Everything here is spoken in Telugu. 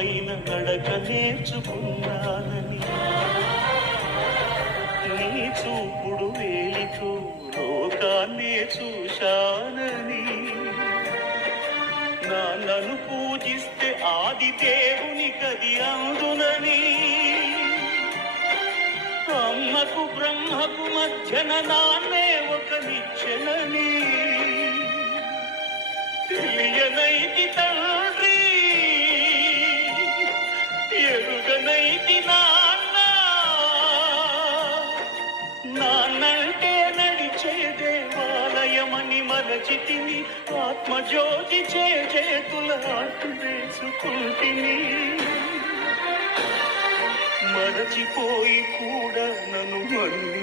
తెలివైన నడక నేర్చుకున్నానని, నీ చూపుడు వేలితో లోకాన్నే చూశానని, నన్ను పూజిస్తే ఆది దేవుని గది అందునని, అమ్మకు బ్రహ్మకు మధ్యన నాన్నే ఒక నిచ్చెనని తెలియనైతి తండ్రి, ఎరుగనైతి నాన్న. నాన్నంటే నడిచే దేవాలయమని మరచితిని, ఆత్మజ్యోతి చేతుల వేసుకుంటిని. మరచిపోయి కూడా నన్ను మన్ని